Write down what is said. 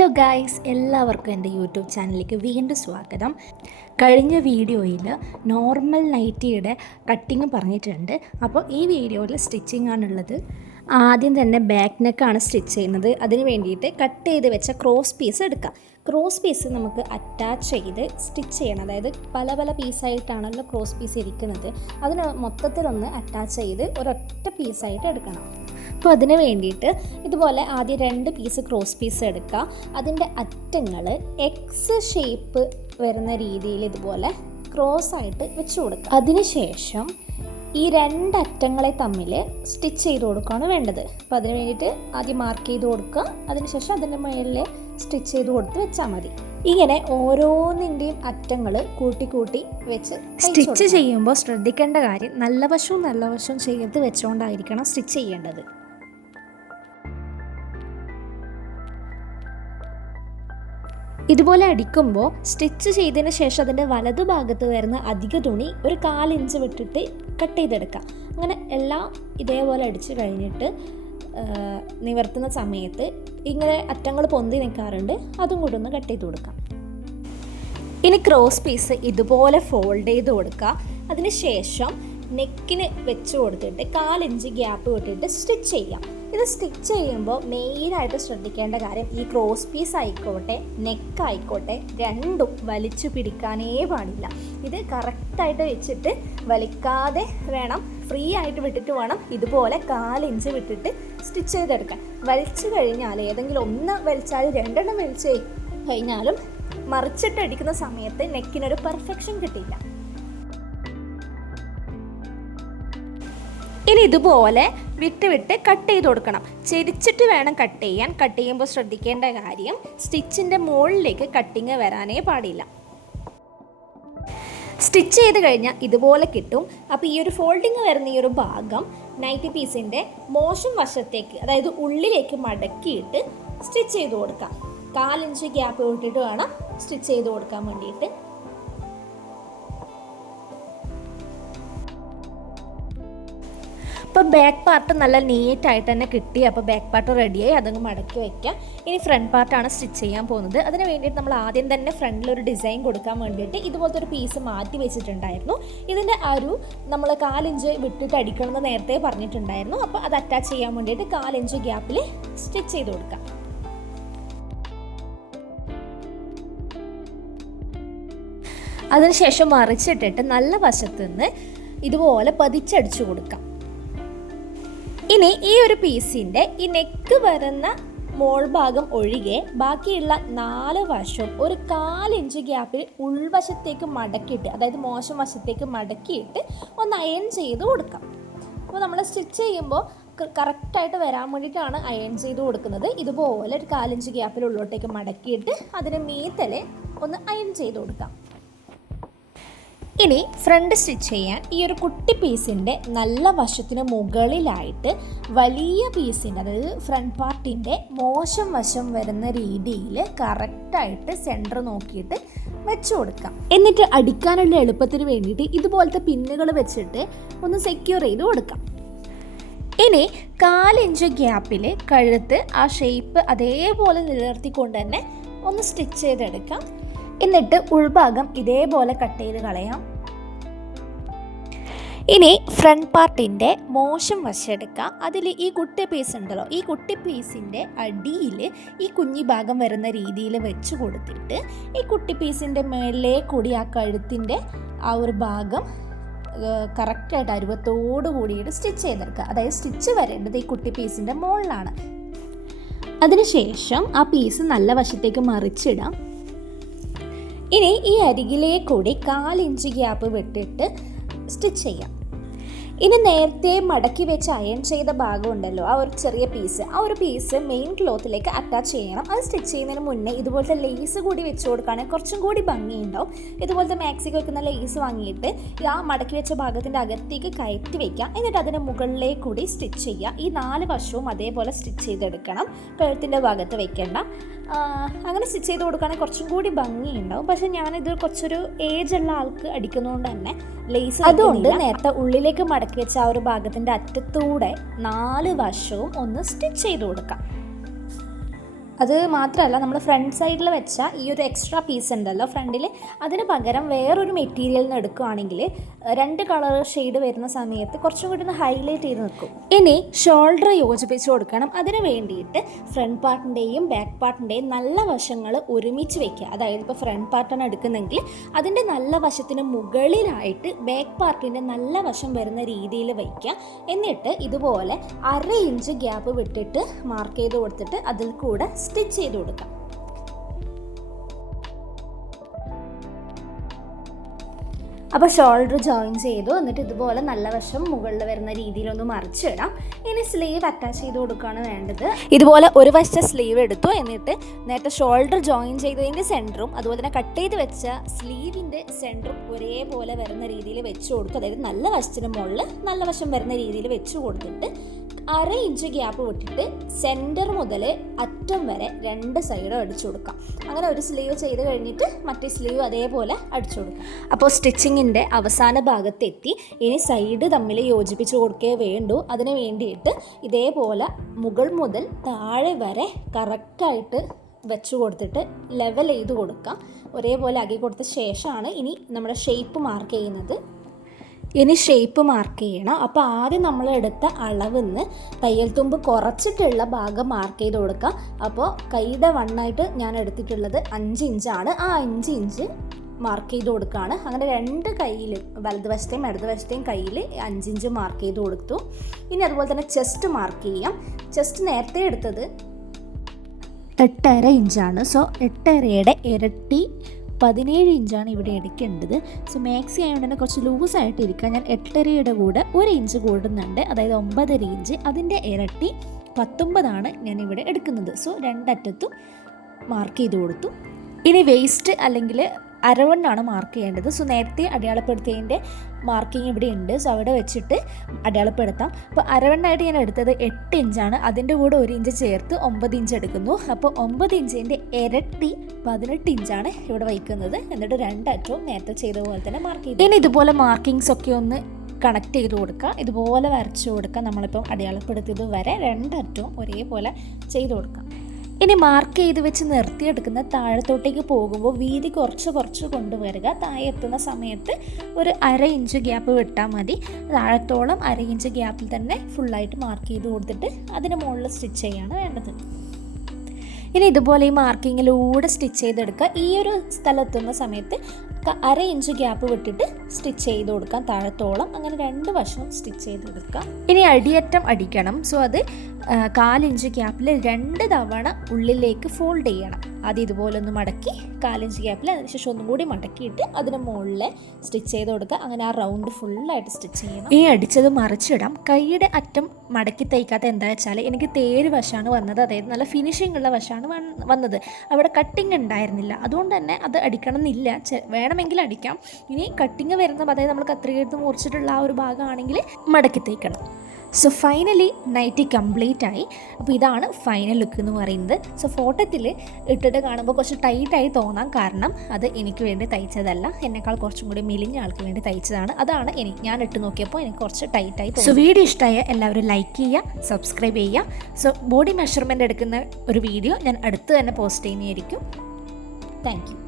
Hello guys, എല്ലാവർക്കും എൻ്റെ YouTube ചാനലിലേക്ക് വീണ്ടും സ്വാഗതം. കഴിഞ്ഞ വീഡിയോയിൽ നോർമൽ നൈറ്റിയുടെ കട്ടിങ് പറഞ്ഞിട്ടുണ്ട്. അപ്പോൾ ഈ വീഡിയോയിൽ സ്റ്റിച്ചിങ് ആണുള്ളത്. ആദ്യം തന്നെ ബാക്ക് നെക്കാണ് സ്റ്റിച്ച് ചെയ്യുന്നത്. അതിന് വേണ്ടിയിട്ട് കട്ട് ചെയ്ത് വെച്ച ക്രോസ് പീസ് എടുക്കാം. ക്രോസ് പീസ് നമുക്ക് അറ്റാച്ച് ചെയ്ത് സ്റ്റിച്ച് ചെയ്യണം. അതായത് പല പല പീസായിട്ടാണല്ലോ ക്രോസ് പീസ് ഇരിക്കുന്നത്. അതിന് മൊത്തത്തിലൊന്ന് അറ്റാച്ച് ചെയ്ത് ഒരൊറ്റ പീസായിട്ട് എടുക്കണം. അപ്പോൾ അതിന് വേണ്ടിയിട്ട് ഇതുപോലെ ആദ്യം 2 പീസ് ക്രോസ് പീസ് എടുക്കുക. അതിൻ്റെ അറ്റങ്ങൾ എക്സ് ഷേപ്പ് വരുന്ന രീതിയിൽ ഇതുപോലെ ക്രോസ് ആയിട്ട് വെച്ച് കൊടുക്കുക. അതിനുശേഷം ഈ 2 അറ്റങ്ങളെ തമ്മിൽ സ്റ്റിച്ച് ചെയ്ത് കൊടുക്കുകയാണ് വേണ്ടത്. അപ്പോൾ അതിന് വേണ്ടിയിട്ട് ആദ്യം മാർക്ക് ചെയ്ത് കൊടുക്കുക. അതിനുശേഷം അതിൻ്റെ മുകളിൽ സ്റ്റിച്ച് ചെയ്ത് കൊടുത്ത് വെച്ചാൽ മതി. ഇങ്ങനെ ഓരോന്നിൻ്റെയും അറ്റങ്ങൾ കൂട്ടി കൂട്ടി വെച്ച് സ്റ്റിച്ച് ചെയ്യുമ്പോൾ ശ്രദ്ധിക്കേണ്ട കാര്യം നല്ല വശവും ചേർത്ത് വെച്ചുകൊണ്ടായിരിക്കണം സ്റ്റിച്ച് ചെയ്യേണ്ടത്. ഇതുപോലെ അടിക്കുമ്പോൾ സ്റ്റിച്ച് ചെയ്തതിന് ശേഷം അതിൻ്റെ വലതുഭാഗത്ത് വരുന്ന അധിക തുണി ഒരു 1/4 ഇഞ്ച് വിട്ടിട്ട് കട്ട് ചെയ്തെടുക്കാം. അങ്ങനെ എല്ലാം ഇതേപോലെ അടിച്ച് കഴിഞ്ഞിട്ട് നിവർത്തുന്ന സമയത്ത് ഇങ്ങനെ അറ്റങ്ങൾ പൊന്തി നിൽക്കാറുണ്ട്, അതും കൂടി ഒന്ന് കട്ട് ചെയ്ത് കൊടുക്കാം. ഇനി ക്രോസ് പീസ് ഇതുപോലെ ഫോൾഡ് ചെയ്ത് കൊടുക്കുക. അതിന് ശേഷം നെക്കിന് വെച്ച് കൊടുത്തിട്ട് 1/4 ഇഞ്ച് ഗ്യാപ്പ് വിട്ടിട്ട് സ്റ്റിച്ച് ചെയ്യാം. ഇത് സ്റ്റിച്ച് ചെയ്യുമ്പോൾ മെയിനായിട്ട് ശ്രദ്ധിക്കേണ്ട കാര്യം ഈ ക്രോസ് പീസ് ആയിക്കോട്ടെ നെക്കായിക്കോട്ടെ രണ്ടും വലിച്ചു പിടിക്കാനേ പാടില്ല. ഇത് കറക്റ്റായിട്ട് വെച്ചിട്ട് വലിക്കാതെ വേണം, ഫ്രീ ആയിട്ട് വിട്ടിട്ട് വേണം ഇതുപോലെ 1/4 ഇഞ്ച് വിട്ടിട്ട് സ്റ്റിച്ച് ചെയ്തെടുക്കാൻ. വലിച്ചു കഴിഞ്ഞാൽ ഏതെങ്കിലും ഒന്ന് വലിച്ചാൽ 2 വലിച്ച് കഴിഞ്ഞാലും മറിച്ചിട്ട് അടിക്കുന്ന സമയത്ത് നെക്കിനൊരു പെർഫെക്ഷൻ കിട്ടില്ല. ഇനി ഇതുപോലെ വിട്ട് കട്ട് ചെയ്ത് കൊടുക്കണം. ചെരിച്ചിട്ട് വേണം കട്ട് ചെയ്യാൻ. കട്ട് ചെയ്യുമ്പോൾ ശ്രദ്ധിക്കേണ്ട കാര്യം സ്റ്റിച്ചിൻ്റെ മുകളിലേക്ക് കട്ടിങ് വരാനേ പാടില്ല. സ്റ്റിച്ച് ചെയ്ത് കഴിഞ്ഞാൽ ഇതുപോലെ കിട്ടും. അപ്പോൾ ഈ ഒരു ഫോൾഡിങ് വരുന്ന ഈ ഒരു ഭാഗം നൈറ്റി പീസിൻ്റെ മോശം വശത്തേക്ക്, അതായത് ഉള്ളിലേക്ക് മടക്കിയിട്ട് സ്റ്റിച്ച് ചെയ്ത് കൊടുക്കാം. 1/4 ഇഞ്ച് ഗ്യാപ്പ് വിട്ടിട്ട് വേണം സ്റ്റിച്ച് ചെയ്ത് കൊടുക്കാൻ വേണ്ടിയിട്ട്. അപ്പോൾ ബാക്ക് പാർട്ട് നല്ല നീറ്റായിട്ട് തന്നെ കിട്ടി. അപ്പോൾ ബാക്ക് പാർട്ട് റെഡിയായി, അതങ്ങ് മടക്കി വയ്ക്കാം. ഇനി ഫ്രണ്ട് പാർട്ടാണ് സ്റ്റിച്ച് ചെയ്യാൻ പോകുന്നത്. അതിന് വേണ്ടിയിട്ട് നമ്മൾ ആദ്യം തന്നെ ഫ്രണ്ടിലൊരു ഡിസൈൻ കൊടുക്കാൻ വേണ്ടിയിട്ട് ഇതുപോലത്തെ ഒരു പീസ് മാറ്റി വെച്ചിട്ടുണ്ടായിരുന്നു. ഇതിൻ്റെ നമ്മൾ 1/4 ഇഞ്ച് വിട്ടിട്ട് അടിക്കണമെന്ന് നേരത്തെ പറഞ്ഞിട്ടുണ്ടായിരുന്നു. അപ്പോൾ അത് അറ്റാച്ച് ചെയ്യാൻ വേണ്ടിയിട്ട് 1/4 ഇഞ്ച് ഗ്യാപ്പിൽ സ്റ്റിച്ച് ചെയ്ത് കൊടുക്കാം. അതിനുശേഷം മറിച്ചിട്ടിട്ട് നല്ല വശത്ത് നിന്ന് ഇതുപോലെ പതിച്ചടിച്ചു കൊടുക്കാം. ഇനി ഈ ഒരു പീസിൻ്റെ ഈ നെക്ക് വരുന്ന മോൾ ഭാഗം ഒഴികെ ബാക്കിയുള്ള 4 വശവും ഒരു 1/4 ഇഞ്ച് ഗ്യാപ്പിൽ ഉൾവശത്തേക്ക് മടക്കിയിട്ട്, അതായത് മോശം വശത്തേക്ക് മടക്കിയിട്ട് ഒന്ന് അയൺ ചെയ്ത് കൊടുക്കാം. അപ്പോൾ നമ്മൾ സ്റ്റിച്ച് ചെയ്യുമ്പോൾ കറക്റ്റായിട്ട് വരാൻ വേണ്ടിയിട്ടാണ് അയൺ ചെയ്ത് കൊടുക്കുന്നത്. ഇതുപോലെ ഒരു 1/4 ഇഞ്ച് ഗ്യാപ്പിൽ ഉള്ളോട്ടേക്ക് മടക്കിയിട്ട് അതിന് മീത്തലെ ഒന്ന് അയൺ ചെയ്ത് കൊടുക്കാം. ഇനി ഫ്രണ്ട് സ്റ്റിച്ച് ചെയ്യാൻ ഈ ഒരു കുട്ടി പീസിൻ്റെ നല്ല വശത്തിന് മുകളിലായിട്ട് വലിയ പീസിൻ്റെ, അതായത് ഫ്രണ്ട് പാർട്ടിൻ്റെ മോശം വശം വരുന്ന രീതിയിൽ കറക്റ്റായിട്ട് സെൻറ്റർ നോക്കിയിട്ട് വെച്ച് കൊടുക്കാം. എന്നിട്ട് അടിക്കാനുള്ള എളുപ്പത്തിന് വേണ്ടിയിട്ട് ഇതുപോലത്തെ പിന്നുകൾ വെച്ചിട്ട് ഒന്ന് സെക്യൂർ ചെയ്ത് കൊടുക്കാം. ഇനി 1/4 ഇഞ്ച് ഗ്യാപ്പിൽ കഴുത്ത് ആ ഷേപ്പ് അതേപോലെ നിലനിർത്തിക്കൊണ്ട് തന്നെ ഒന്ന് സ്റ്റിച്ച് ചെയ്തെടുക്കാം. എന്നിട്ട് ഉൾഭാഗം ഇതേപോലെ കട്ട് ചെയ്ത് കളയാം. ഇനി ഫ്രണ്ട് പാർട്ടിൻ്റെ മോശം വശം എടുക്കുക. അതിൽ ഈ കുട്ടി പീസ് ഉണ്ടല്ലോ, ഈ കുട്ടി പീസിൻ്റെ അടിയിൽ ഈ കുഞ്ഞി ഭാഗം വരുന്ന രീതിയിൽ വെച്ച് കൊടുത്തിട്ട് ഈ കുട്ടി പീസിൻ്റെ മേലേ കൂടി ആ കഴുത്തിൻ്റെ ആ ഒരു ഭാഗം കറക്റ്റായിട്ട് അരുവത്തോടു കൂടിയിട്ട് സ്റ്റിച്ച് ചെയ്തെടുക്കുക. അതായത് സ്റ്റിച്ച് വരേണ്ടത് ഈ കുട്ടി പീസിൻ്റെ മുകളിലാണ്. അതിനുശേഷം ആ പീസ് നല്ല വശത്തേക്ക് മറിച്ചിടാം. ഇനി ഈ അരികിലേ കൂടി 1/4 ഇഞ്ച് ഗ്യാപ്പ് വിട്ടിട്ട് സ്റ്റിച്ച് ചെയ്യാം. ഇനി നേരത്തെ മടക്കി വെച്ച് അയൺ ചെയ്ത ഭാഗം ഉണ്ടല്ലോ, ആ ഒരു ചെറിയ പീസ്, ആ ഒരു പീസ് മെയിൻ ക്ലോത്തിലേക്ക് അറ്റാച്ച് ചെയ്യണം. അത് സ്റ്റിച്ച് ചെയ്യുന്നതിന് മുന്നേ ഇതുപോലത്തെ ലേസ് കൂടി വെച്ച് കൊടുക്കുകയാണെങ്കിൽ കുറച്ചും കൂടി ഭംഗിയുണ്ടാവും. ഇതുപോലത്തെ മാക്സിക്ക് വെക്കുന്ന ലേസ് വാങ്ങിയിട്ട് ആ മടക്കി വെച്ച ഭാഗത്തിൻ്റെ അകത്തേക്ക് കയറ്റി വയ്ക്കാം. എന്നിട്ട് അതിന് മുകളിലേക്ക് കൂടി സ്റ്റിച്ച് ചെയ്യുക. ഈ 4 വശവും അതേപോലെ സ്റ്റിച്ച് ചെയ്തെടുക്കണം, കഴുത്തിൻ്റെ ഭാഗത്ത് വെക്കേണ്ട. അങ്ങനെ സ്റ്റിച്ച് ചെയ്ത് കൊടുക്കുകയാണെങ്കിൽ കുറച്ചും കൂടി ഭംഗിയുണ്ടാവും. പക്ഷേ ഞാനിത് കുറച്ചൊരു ഏജുള്ള ആൾക്ക് അടിക്കുന്നതുകൊണ്ട് തന്നെ ലേസ്, അതുകൊണ്ട് നേരത്തെ ഉള്ളിലേക്ക് മടക്കി വെച്ച ആ ഒരു ഭാഗത്തിൻ്റെ അറ്റത്തൂടെ 4 വശവും ഒന്ന് സ്റ്റിച്ച് ചെയ്ത് കൊടുക്കാം. അത് മാത്രമല്ല നമ്മൾ ഫ്രണ്ട് സൈഡിൽ വെച്ച ഈ ഒരു എക്സ്ട്രാ പീസ് ഉണ്ടല്ലോ ഫ്രണ്ടിൽ, അതിന് പകരം വേറൊരു മെറ്റീരിയൽ നിന്ന് എടുക്കുകയാണെങ്കിൽ 2 കളർ ഷെയ്ഡ് വരുന്ന സമയത്ത് കുറച്ചും കൂടി ഒന്ന് ഹൈലൈറ്റ് ചെയ്ത് നിൽക്കും. ഇനി ഷോൾഡർ യോജിപ്പിച്ച് കൊടുക്കണം. അതിന് വേണ്ടിയിട്ട് ഫ്രണ്ട് പാർട്ടിൻ്റെയും ബാക്ക് പാർട്ടിൻ്റെയും നല്ല വശങ്ങൾ ഒരുമിച്ച് വയ്ക്കുക. അതായത് ഇപ്പോൾ ഫ്രണ്ട് പാർട്ടാണ് എടുക്കുന്നതെങ്കിൽ അതിൻ്റെ നല്ല വശത്തിന് മുകളിലായിട്ട് ബാക്ക് പാർട്ടിൻ്റെ നല്ല വശം വരുന്ന രീതിയിൽ വയ്ക്കുക. എന്നിട്ട് ഇതുപോലെ 1/2 ഇഞ്ച് ഗ്യാപ്പ് വിട്ടിട്ട് മാർക്ക് ചെയ്ത് കൊടുത്തിട്ട് അതിൽ കൂടെ സ്റ്റിച്ച് ചെയ്ത് കൊടുക്കാം. അപ്പോൾ ഷോൾഡർ ജോയിൻ ചെയ്തു. എന്നിട്ട് ഇതുപോലെ നല്ല വശം മുകളിൽ വരുന്ന രീതിയിലൊന്ന് മറിച്ചിടാം. ഇനി സ്ലീവ് അറ്റാച്ച് ചെയ്ത് കൊടുക്കുകയാണ് വേണ്ടത്. ഇതുപോലെ ഒരു വശത്തെ സ്ലീവ് എടുത്തു. എന്നിട്ട് നേരത്തെ ഷോൾഡർ ജോയിൻ ചെയ്തതിൻ്റെ സെൻറ്ററും അതുപോലെ തന്നെ കട്ട് ചെയ്ത് വെച്ച സ്ലീവിൻ്റെ സെൻറ്ററും ഒരേപോലെ വരുന്ന രീതിയിൽ വെച്ച് കൊടുത്തു. അതായത് നല്ല വശത്തിന് മുകളിൽ നല്ല വശം വരുന്ന രീതിയിൽ വെച്ച് കൊടുത്തിട്ട് 1/2 ഇഞ്ച് ഗ്യാപ്പ് വിട്ടിട്ട് സെൻറ്റർ മുതൽ അറ്റം വരെ 2 സൈഡും അടിച്ചു കൊടുക്കാം. അങ്ങനെ ഒരു സ്ലീവ് ചെയ്ത് കഴിഞ്ഞിട്ട് മറ്റേ സ്ലീവ് അതേപോലെ അടിച്ചു കൊടുക്കാം. അപ്പോൾ സ്റ്റിച്ചിങ്ങിൻ്റെ അവസാന ഭാഗത്തെത്തി. ഇനി സൈഡ് തമ്മിൽ യോജിപ്പിച്ച് കൊടുക്കേ വേണ്ടൂ. അതിന് വേണ്ടിയിട്ട് ഇതേപോലെ മുകൾ മുതൽ താഴെ വരെ കറക്റ്റായിട്ട് വെച്ച് കൊടുത്തിട്ട് ലെവൽ ചെയ്ത് കൊടുക്കാം. ഒരേപോലെ ആക്കി കൊടുത്ത ശേഷമാണ് ഇനി നമ്മുടെ ഷേപ്പ് മാർക്ക് ചെയ്യുന്നത്. ഇനി ഷേപ്പ് മാർക്ക് ചെയ്യണം. അപ്പോൾ ആദ്യം നമ്മൾ എടുത്ത അളവിൽ നിന്ന് തയ്യൽ തുമ്പ് കുറച്ചിട്ടുള്ള ഭാഗം മാർക്ക് ചെയ്ത് കൊടുക്കാം. അപ്പോൾ കൈയുടെ വണ്ണായിട്ട് ഞാൻ എടുത്തിട്ടുള്ളത് 5 ഇഞ്ചാണ്. ആ 5 ഇഞ്ച് മാർക്ക് ചെയ്ത് കൊടുക്കുകയാണ്. അങ്ങനെ 2 കയ്യിൽ വലതുവശത്തെയും ഇടതുവശത്തെയും കയ്യിൽ 5 ഇഞ്ച് മാർക്ക് ചെയ്ത് കൊടുത്തു. ഇനി അതുപോലെ തന്നെ ചെസ്റ്റ് മാർക്ക് ചെയ്യാം. ചെസ്റ്റ് നേരത്തെ എടുത്തത് 8.5 ഇഞ്ചാണ്. സോ 8.5യുടെ ഇരട്ടി 17 ഇഞ്ചാണ് ഇവിടെ എടുക്കേണ്ടത്. സോ മാക്സി ആയതുകൊണ്ട് തന്നെ കുറച്ച് ലൂസായിട്ട് ഇരിക്കുക. ഞാൻ 8.5യുടെ കൂടെ 1 ഇഞ്ച് കൂടുന്നുണ്ട്. അതായത് 9.5 ഇഞ്ച്. അതിൻ്റെ ഇരട്ടി 19 ഞാനിവിടെ എടുക്കുന്നത്. സോ 2 അറ്റത്തും മാർക്ക് ചെയ്ത് കൊടുത്തു. ഇനി വേസ്റ്റ് അല്ലെങ്കിൽ അരവണ്ണാണ് മാർക്ക് ചെയ്യേണ്ടത്. സോ നേരത്തെ അടയാളപ്പെടുത്തിയതിൻ്റെ മാർക്കിംഗ് ഇവിടെ ഉണ്ട്. സോ അവിടെ വെച്ചിട്ട് അടയാളപ്പെടുത്താം. അപ്പോൾ അരവണ്ണായിട്ട് ഞാൻ എടുത്തത് 8 ഇഞ്ചാണ്. അതിൻ്റെ കൂടെ 1 ഇഞ്ച് ചേർത്ത് 9 ഇഞ്ച് എടുക്കുന്നു. അപ്പോൾ 9 ഇഞ്ചിൻ്റെ ഇരട്ടി 18 ഇഞ്ചാണ് ഇവിടെ വയ്ക്കുന്നത്. എന്നിട്ട് 2 അറ്റവും നേരത്തെ ചെയ്ത പോലെ തന്നെ മാർക്ക് ചെയ്തു. ഇനി ഇതുപോലെ മാർക്കിങ്സ് ഒക്കെ ഒന്ന് കണക്ട് ചെയ്ത് കൊടുക്കുക. ഇതുപോലെ വരച്ചു കൊടുക്കുക. നമ്മളിപ്പം അടയാളപ്പെടുത്തിയത് വരെ 2 അറ്റവും ഒരേപോലെ ചെയ്ത് കൊടുക്കാം. ഇനി മാർക്ക് ചെയ്ത് വെച്ച് നിർത്തിയെടുക്കുന്ന താഴത്തോട്ടേക്ക് പോകുമ്പോൾ വീതി കുറച്ച് കൊണ്ടുവരിക. താഴെ എത്തുന്ന സമയത്ത് ഒരു 1/2 ഇഞ്ച് ഗ്യാപ്പ് വിട്ടാൽ മതി. താഴത്തോളം 1/2 ഇഞ്ച് ഗ്യാപ്പിൽ തന്നെ ഫുള്ളായിട്ട് മാർക്ക് ചെയ്ത് കൊടുത്തിട്ട് അതിന് മുകളിൽ സ്റ്റിച്ച് ചെയ്യാണ് വേണ്ടത്. ഇനി ഇതുപോലെ ഈ മാർക്കിങ്ങിലൂടെ സ്റ്റിച്ച് ചെയ്തെടുക്കുക. ഈ ഒരു സ്ഥലത്തുന്ന സമയത്ത് 1/2 ഇഞ്ച് ഗ്യാപ്പ് വിട്ടിട്ട് സ്റ്റിച്ച് ചെയ്ത് കൊടുക്കാം താഴത്തോളം. അങ്ങനെ 2 വശവും സ്റ്റിച്ച് ചെയ്തെടുക്കാം. ഇനി അടിയറ്റം അടിക്കണം. സോ അത് 1/4 ഇഞ്ച് ഗ്യാപ്പിൽ 2 തവണ ഉള്ളിലേക്ക് ഫോൾഡ് ചെയ്യണം. ആദ്യം ഇതുപോലെ ഒന്ന് മടക്കി 1/4 ഇഞ്ച് ഗ്യാപ്പിൽ, അതിനുശേഷം ഒന്നും കൂടി മടക്കിയിട്ട് അതിന് മുകളിൽ സ്റ്റിച്ച് ചെയ്ത് കൊടുക്കുക. അങ്ങനെ ആ റൗണ്ട് ഫുള്ളായിട്ട് സ്റ്റിച്ച് ചെയ്യണം. ഈ അടിച്ചത് മറിച്ചിടാം. കൈയുടെ അറ്റം മടക്കി തയ്ക്കാത്ത എന്താ വെച്ചാൽ എനിക്ക് തേര് വശമാണ് വന്നത്. അതായത് നല്ല ഫിനിഷിംഗ് ഉള്ള വശമാണ് വന്നത്. അവിടെ കട്ടിങ് ഉണ്ടായിരുന്നില്ല. അതുകൊണ്ട് തന്നെ അത് അടിക്കണം എന്നില്ല. വേണമെങ്കിൽ അടിക്കാം. ഇനി കട്ടിങ് വരുന്ന, അതായത് നമ്മൾ കത്രികയെടുത്ത് മുറിച്ചിട്ടുള്ള ആ ഒരു ഭാഗമാണെങ്കിൽ മടക്കി തയ്ക്കണം. സോ ഫൈനലി നൈറ്റി കംപ്ലീറ്റ് ആയി. അപ്പോൾ ഇതാണ് ഫൈനൽ ലുക്ക് എന്ന് പറയുന്നത്. സോ ഫോട്ടോത്തിൽ ഇട്ടിട്ട് കാണുമ്പോൾ കുറച്ച് ടൈറ്റായി തോന്നാം. കാരണം അത് എനിക്ക് വേണ്ടി തയ്ച്ചതല്ല, എന്നെക്കാൾ കുറച്ചും കൂടി മെലിഞ്ഞ ആൾക്ക് വേണ്ടി തയ്ച്ചതാണ്. അതാണ് ഞാൻ ഇട്ട് നോക്കിയപ്പോൾ എനിക്ക് കുറച്ച് ടൈറ്റായി തോന്നി. സോ വീഡിയോ ഇഷ്ടമായ എല്ലാവരും ലൈക്ക് ചെയ്യുക, സബ്സ്ക്രൈബ് ചെയ്യുക. സോ ബോഡി മെഷർമെൻറ്റ് എടുക്കുന്ന ഒരു വീഡിയോ ഞാൻ അടുത്ത് തന്നെ പോസ്റ്റ് ചെയ്യുന്നതായിരിക്കും. Thank you.